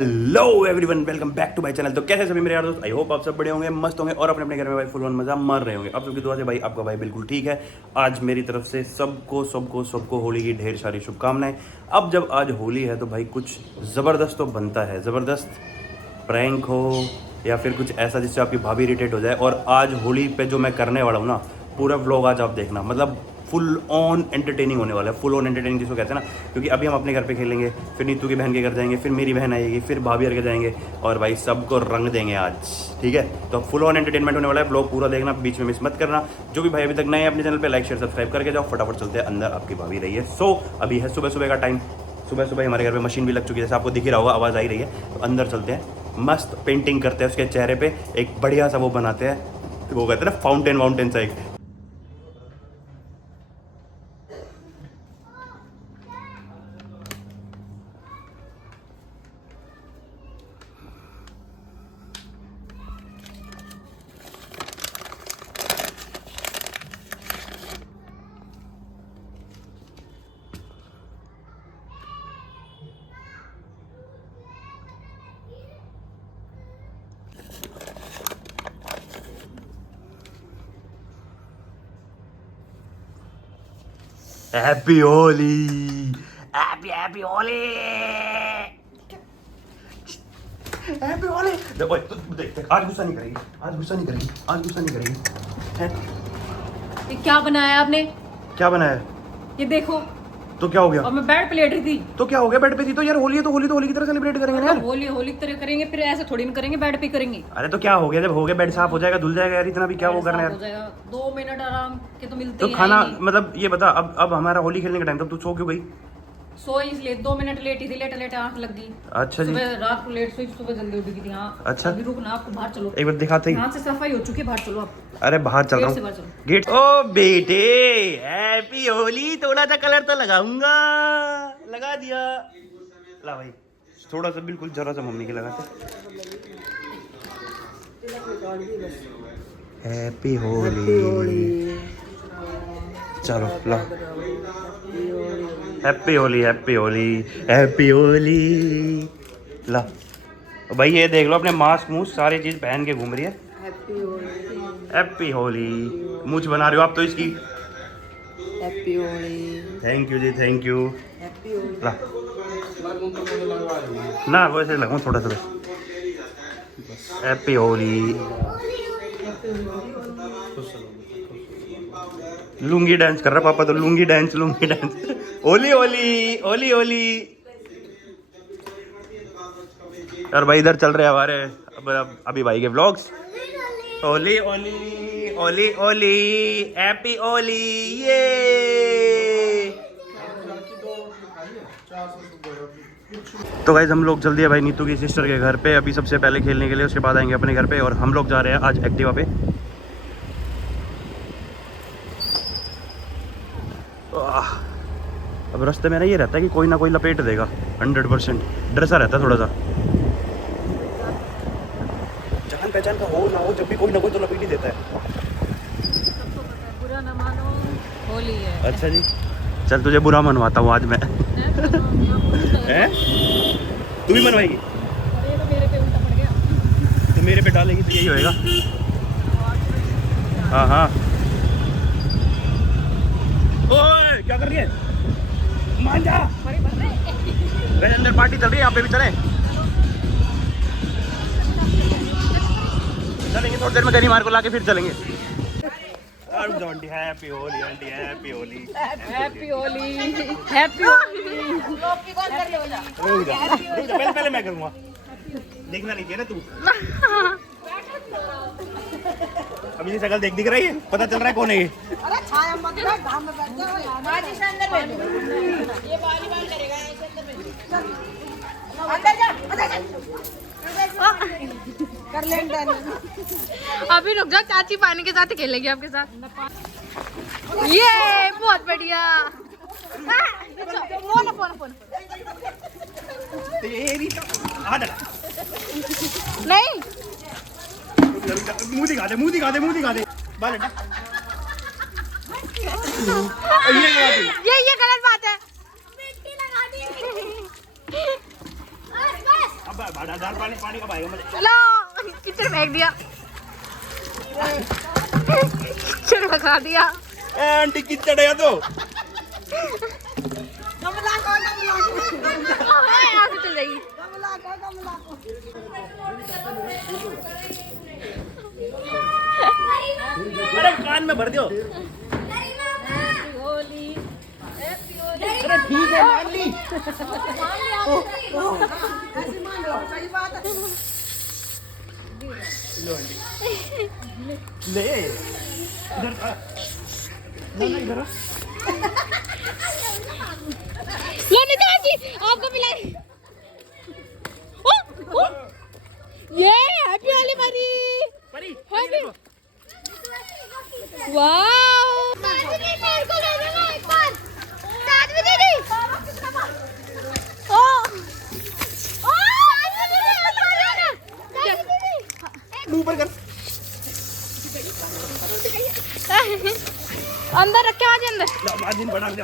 Hello everyone, welcome back to my channel. तो कैसे सभी मेरे यार दोस्त, आई होप आप सब बड़े होंगे, मस्त होंगे और अपने अपने घर में भाई फुल वन मजा मार रहे होंगे। आप सबकी दुआ से भाई आपका भाई बिल्कुल ठीक है। आज मेरी तरफ से सबको सबको सबको होली की ढेर सारी शुभकामनाएं। अब जब आज होली है तो भाई कुछ ज़बरदस्त तो बनता है, ज़बरदस्त प्रैंक हो या फिर कुछ ऐसा जिससे आपकी भाभी इरिटेट हो जाए। और आज होली पे जो मैं करने वाला हूँ ना, पूरा व्लॉग आज आप देखना, मतलब फुल ऑन एंटरटेनिंग होने वाला है। फुल ऑन एंटरटेनिंग जिसको कहते हैं ना, क्योंकि अभी हम अपने घर पे खेलेंगे, फिर नीतू की बहन के घर जाएंगे, फिर मेरी बहन आएगी, फिर भाभी घर के जाएंगे और भाई सबको रंग देंगे आज। ठीक है, तो फुल ऑन एंटरटेनमेंट होने वाला है। ब्लॉग पूरा देखना, बीच में मिस मत करना। जो भी भाई अभी तक नए हैं अपने चैनल पे लाइक शेयर सब्सक्राइब करके जाओ। फटाफट चलते हैं अंदर, आपकी भाभी रही है। सो अभी है सुबह सुबह का टाइम। सुबह सुबह हमारे घर पे मशीन भी लग चुकी है, जैसे आपको दिख ही रहा होगा, आवाज़ आ ही रही है। तो अंदर चलते हैं, मस्त पेंटिंग करते हैं उसके चेहरे पे, एक बढ़िया सा वो बनाते हैं, वो कहते हैं ना फाउंटेन वाउंटेन सा एक। Happy Holi, happy happy Holi, happy Holi. देखो देख देख, आज गुस्सा नहीं करेगी, आज गुस्सा नहीं करेगी, आज गुस्सा नहीं करेगी। हैं? ये क्या बनाया आपने? क्या बनाया? ये देखो। तो क्या हो गया? और मैं बेड पे लेट रही थी। तो क्या हो गया? बेड पे थी तो यार होली है, तो होली की तरह सेलिब्रेट करेंगे ना यार। होली होली की तरह करेंगे, फिर ऐसे थोड़ी ना करेंगे, बेड पे करेंगे। अरे तो क्या हो गया? जब हो गया बेड साफ हो जाएगा, धुल जाएगा यार, इतना भी क्या वो करना हो यार। जाएगा, 2 मिनट आराम के तो मिलते तो ही खाना हैं। मतलब ये बता, अब हमारा होली खेलने का टाइम, तब तू सो क्यों गई? सो इसलिए 2 मिनट लेटी थी, लेटे लेटे आंख लग गई। अच्छा जी। सुबह रात को लेट सोई, सुबह जल्दी उठ गई थी। हाँ अच्छा। अभी रुकना, आपको बाहर चलो, एक बार दिखाते ही। यहाँ से सफाई हो चुकी है, बाहर चलो आप। अरे बाहर चल रहा गेट से हूँ, बाहर चलो। गेट। ओ बेटे, हैप्पी होली। थोड़ा सा कलर तो लगाऊंगा, लगा दिया। ला भाई, थोड़ा सा, बिल्कुल जरा सा मम्मी के लगाते। हैप्पी होली, चलो ला। Happy Holi, happy Holi, happy Holi. ला भाई, ये देख लो, अपने मास्क मूस सारी चीज पहन के घूम रही है। हैप्पी होली। मूछ बना रहे हो आप तो इसकी। हैप्पी होली। थैंक यू जी, थैंक यू। हैप्पी होली। ला ना, वैसे लगाऊं थोड़ा सा। हैप्पी होली। लुंगी डांस कर रहा पापा तो, लुंगी डांस, लुंगी डांस। होली होली, होली होली। और भाई इधर चल रहे हैं हमारे अभी भाई के व्लॉग्स। होली होली, होली होली, हैप्पी होली, ये। तो गाइस हम लोग जल्दी है भाई नीतू की सिस्टर के घर पे, अभी सबसे पहले खेलने के लिए, उसके बाद आएंगे अपने घर पे। और हम लोग जा रहे हैं आज एक्टिवा पे। अब रास्ते में ना ये रहता है कि कोई ना कोई लपेट देगा, 100% डर सा रहता है थोड़ा सा। जान पहचान का हो ना हो, जब भी कोई ना कोई तो लपेट ही देता है। बुरा ना मानो, होली है। अच्छा जी, चल तुझे बुरा मनवाता हूँ आज मैं। हैं? तू भी मनवाएगी? अरे तो मेरे पे उल्टा पड़ गया। तो मेरे पे डालेगी तो यही होएगा। हाँ हाँ। ओए क्या कर रही है? मान जा। मेरे अंदर पार्टी चल रही है, यहाँ पे भी चले। चलेंगे थोड़ी देर में, गनी मार को लाके फिर चलेंगे। Happy Holi aunty, happy Holi, happy Holi, happy Holi. पहले मैं करूँगा, देखना नहीं चाहिए ना तू। अभी ये शक्ल देख दिख रही है, पता चल रहा है कौन है ये। अरे छाया मत बैठ, घाम में बैठ जाओ यार। इसे अंदर बैठ। ये वॉलीबॉल करेगा, इसे अंदर बैठ। अंदर जा, अंदर जा। कर लेंगे। अभी रुक जा, चाची पानी के साथ खेलेगी आपके साथ। ये बहुत बढ़िया। फोन फोन फोन नहीं, मुंह दिखा दे, मुंह दिखा दे, मुंह दिखा दे। बाल हटा। ये गलत बात है। अब डाल पानी, पानी कब आएगा मुझे? चलो कीचड़ फेंक दिया, कीचड़ लगा दिया। ए आंटी कीचड़ है तो। गमला को हाँ, यहाँ से चल जाएगी। गमला को अरे कान में भर दो। अरे ठीक है मान ली। ऐसी मान लो, सही बात है। लो आंटी। ले इधर आ। ना इधर आ। लो नितिन जी आपको मिलाई। ओ, ओ, ये हैप्पी होली परी। परी हैप्पी वाओ। मेरे को दे देना एक बार। साथ में दे दी। ओ ओ ऊपर कर। अंदर रख के आज अंदर। ला माजिन बना दे।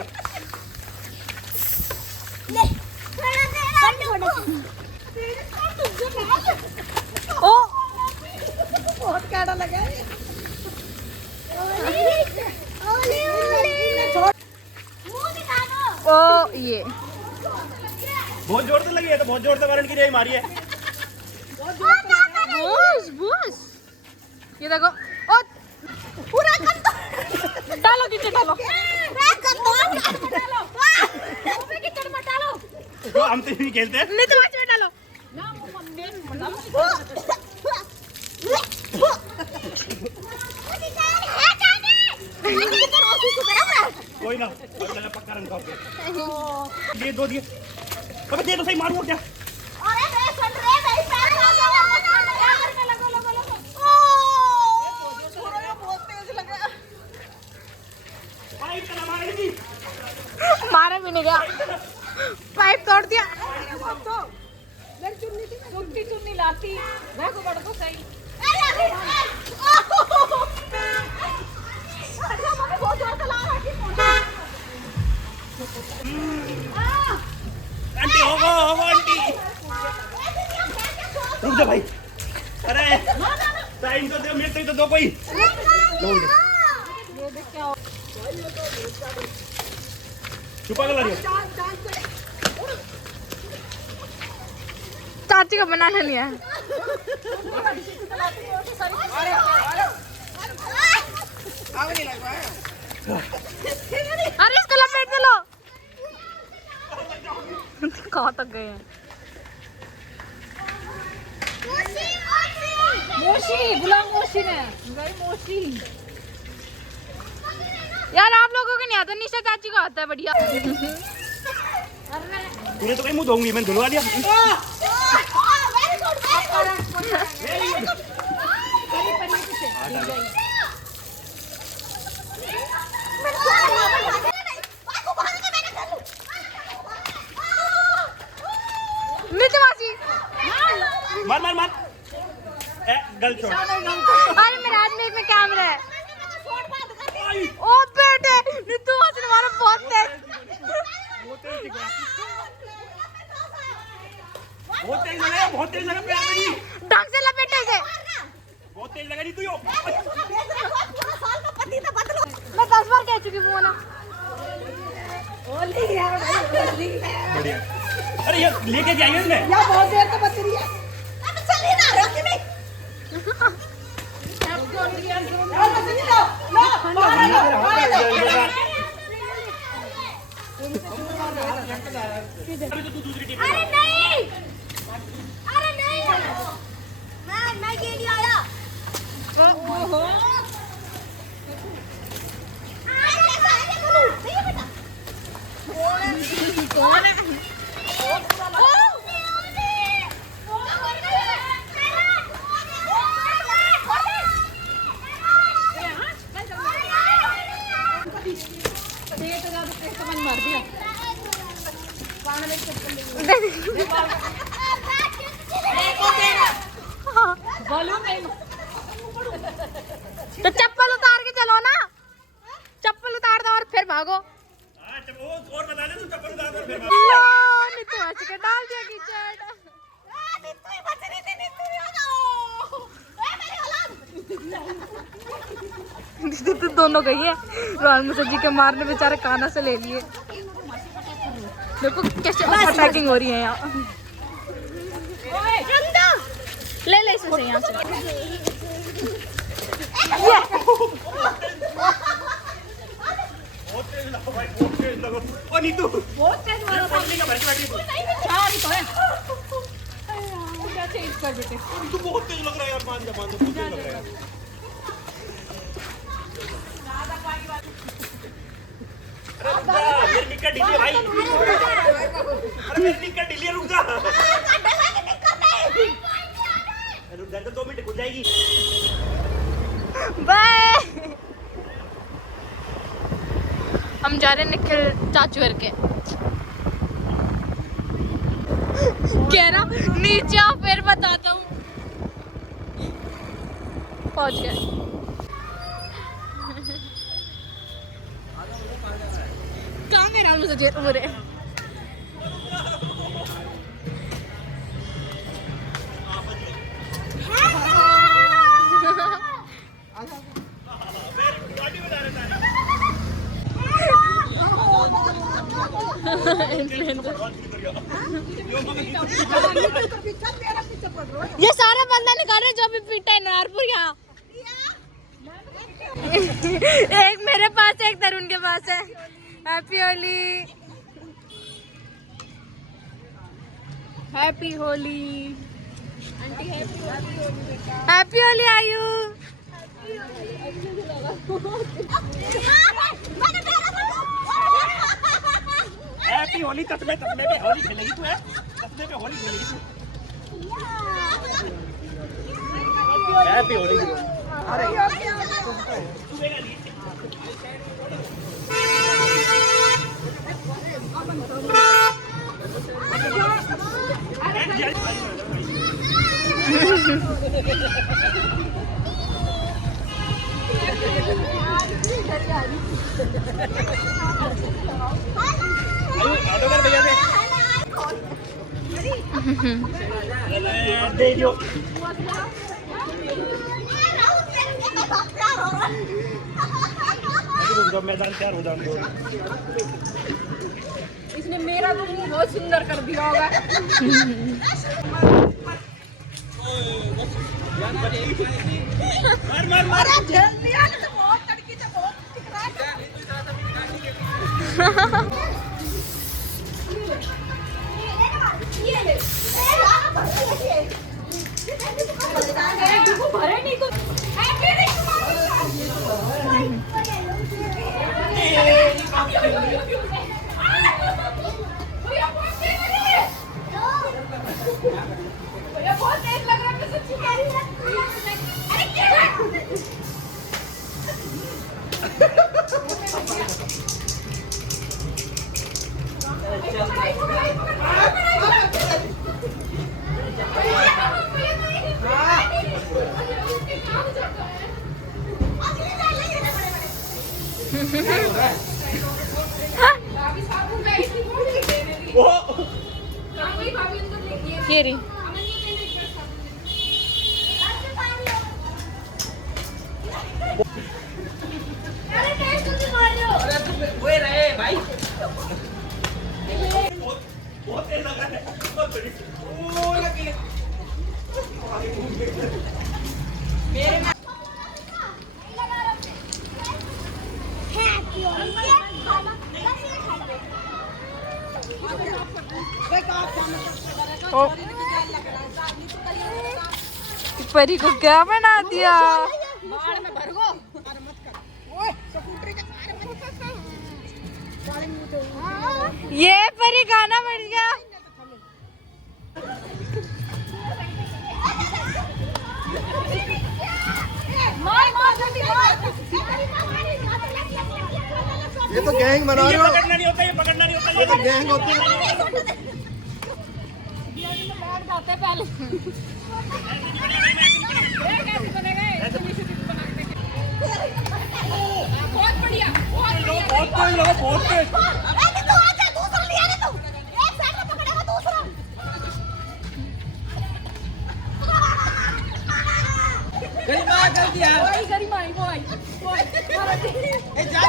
ओ बहुत कैड़ा लगा है। ओ ये बहुत जोर से लगी है तो बहुत जोर से करंट की रही मारी है। बूस बूस ये देखो ओ पूरा कर दो। डालो कीचड़ डालो। कीचड़ मत डालो। तो हम तो नहीं खेलते हैं। नहीं तो में डालो। कोई ना अभी लगा पक्का रंग खाओगे। ये दो दिए। अबे दे तो सही मारूंगा क्या? पाइप चला मारेगी। मारे भी नहीं गया, पाइप तोड़ दिया। चुन्नी चुन्नी लाती वह को बड़ को सही। आंटी होगो आंटी। रुक जा भाई। अरे टाइम तो दो, मिनट तो दो कोई। लो इधर। छुपा के ला रही हो। चाची का बनाना नहीं है। अरे इसको लपेट दे लो। कहाँ तक गए हैं? मोशी बुला मोशी ने गई मोशी। यार आप लोगों को नहीं आता, निशा चाची को आता है बढ़िया। तूने तो कहीं मुंह धोऊंगी, मैंने धुलवा दिया। नीचे मासी। मार मार मार। ए गल छोड़। अरे मेरे हाथ में एक में कैमरा है। ओ बेटे नीतू मासी ने मारा बहुत तेज। बहुत तेज लगा, बहुत तेज लगा प्यार मेरी। ढंग से लपेटे इसे। बहुत तेज लगा नहीं तू यो। मैं 10 बार कह चुकी हूँ ना। बढ़िया। अरे ये लेके जाइए इसमें। या बहुत देर तो बच रही है। अब चली ना रोकी नहीं। यार बच नहीं लो। लो बाहर आ लो, बाहर आ लो। अरे नहीं, अरे नहीं, मैं ये नहीं आया। ओहो कौन है? मार दिया। बालू नहीं। तो चप्पल उतार के चलो ना, चप्पल उतार दो और फिर भागो। और बता दे तू चप्पल उतार कर फिर लो, नीतू मासी के डाल दिया कीचड़। तो दोनों गई है रोहन मुसर जी के मारने, बेचारे काना से ले लिए। देखो कैसे अटैकिंग हो रही है यहाँ। ले ले इसे यहाँ से। ओ नीतू बहुत तेज मारा था। चार ही तो है। क्या चेंज कर बेटे। तू बहुत तेज लग रहा है यार, मान जा बहुत तेज लग रहा है यार। अरे मेरी निक्कर ढीली है भाई। अरे मेरी निक्कर ढीली है, रुक जा। रुक जा, तो 2 मिनट खुल जाएगी। बाय। हम जा रहे हैं निखिल चाचू घर के। कह रहा नीचे आओ फिर बताता हूँ। पहुंच गए। कहाँ मेरा मुझे जेल बुरे। ये सारे बंदा निकाल रहे जो भी पीटा है नारपुर यहाँ। एक मेरे पास है, एक तरुण के पास है। Happy Holi. Happy Holi aunty. Happy Holi आयु। हैप्पी होली। तस्मे पे होली खेलेगी तू है? तस्मे पे होली खेलेगी तू? हैप्पी होली। दे दो। मैदान तैयार हो जाने दो। इसने मेरा तो मुंह बहुत सुंदर कर दिया होगा। अरे झेल लिया ना, तो बहुत तड़की से बहुत दिख रहा भरे नहीं कुछ। बहुत तेज लग रहा है, मैं सच्ची कह रही हूँ। अरे क्या ये रही। बहुत तेज लग रहा है। परी को क्या बना दिया? मार में भर गो। अरे मत कर। ओए स्कूटरी के सारे मत। ये परी गाना बढ़ गया। मार मार जल्दी मार। ये तो गैंग बना रहे हो। पकड़ना नहीं होता, ये पकड़ना नहीं होता। ये तो गैंग होती है। बैठ जाते पहले। कैसे बनेगा? बहुत बढ़िया। बहुत तेज लगा, बहुत तेज। अरे तू आजा, दूसरा लिया ना तू। एक साइड में पकड़ेगा दूसरा। जल्दी मार, जल्दी। वही गरिमा आई वो आई जा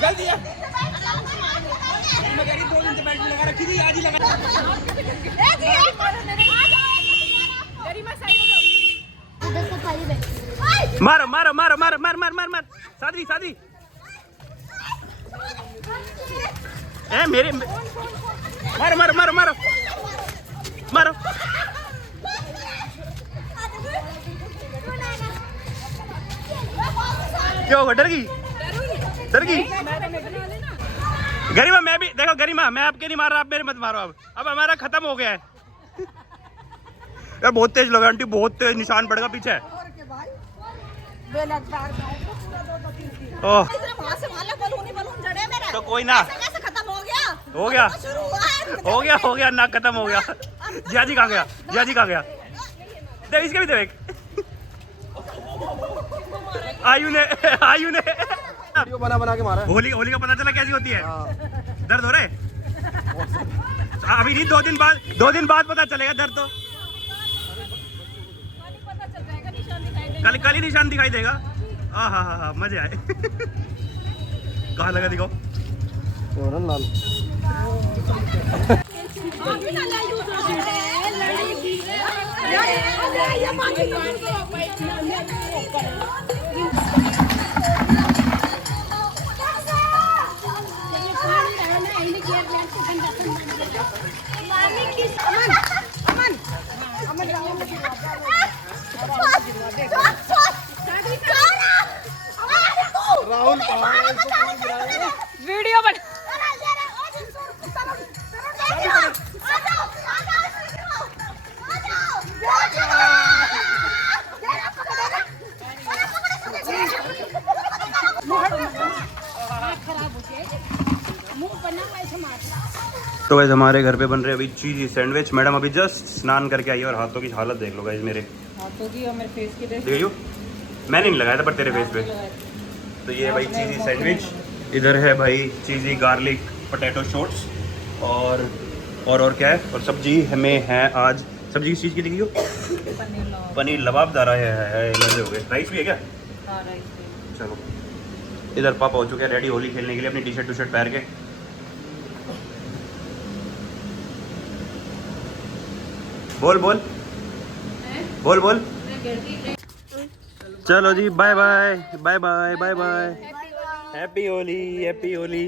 जल्दी मारो मारो मारो मारो मार मार मार मार सादवी सादवी ए मेरे मारो मारो मारो मारो मारो क्या होगा डर गई गरिमा मैं भी देखो गरिमा मैं आपके नहीं मार रहा आप मेरे मत मारो अब हमारा खत्म हो गया है यार बहुत तेज लगा आंटी बहुत तेज निशान पड़ेगा पीछे ओह तो कोई ना हो गया ना खत्म हो गया जियाजी कहाँ गया दे इसके भी दे एक आयु ने वीडियो बना के मारा होली का पता चला कैसी होती है दर्द हो रहा है अभी नहीं 2 दिन बाद पता चलेगा दर्द तो कल ही निशान दिखाई देगा हाँ मजे आए कहाँ लगा दिखाओ लाल राहुल वीडियो बन तो गाइस हमारे घर पे बन रहे अभी चीज़ी सैंडविच मैडम अभी जस्ट स्नान करके आई है और हाथों की हालत देख लो गाइस मेरे हाथों की और मेरे फेस की देख देखियो मैंने नहीं लगाया था पर तेरे फेस पे तो ये है भाई चीज़ी सैंडविच इधर है भाई चीज़ी गार्लिक पोटैटो शॉट्स और क्या है और सब्जी हमें है आज सब्जी किस चीज़ की देखियो पनीर लबाबदार है लगे हो गए राइस भी है क्या चलो इधर पापा हो चुके हैं रेडी होली खेलने के लिए अपनी टी शर्ट पहन के बोल चलो जी बाय बाय हैप्पी होली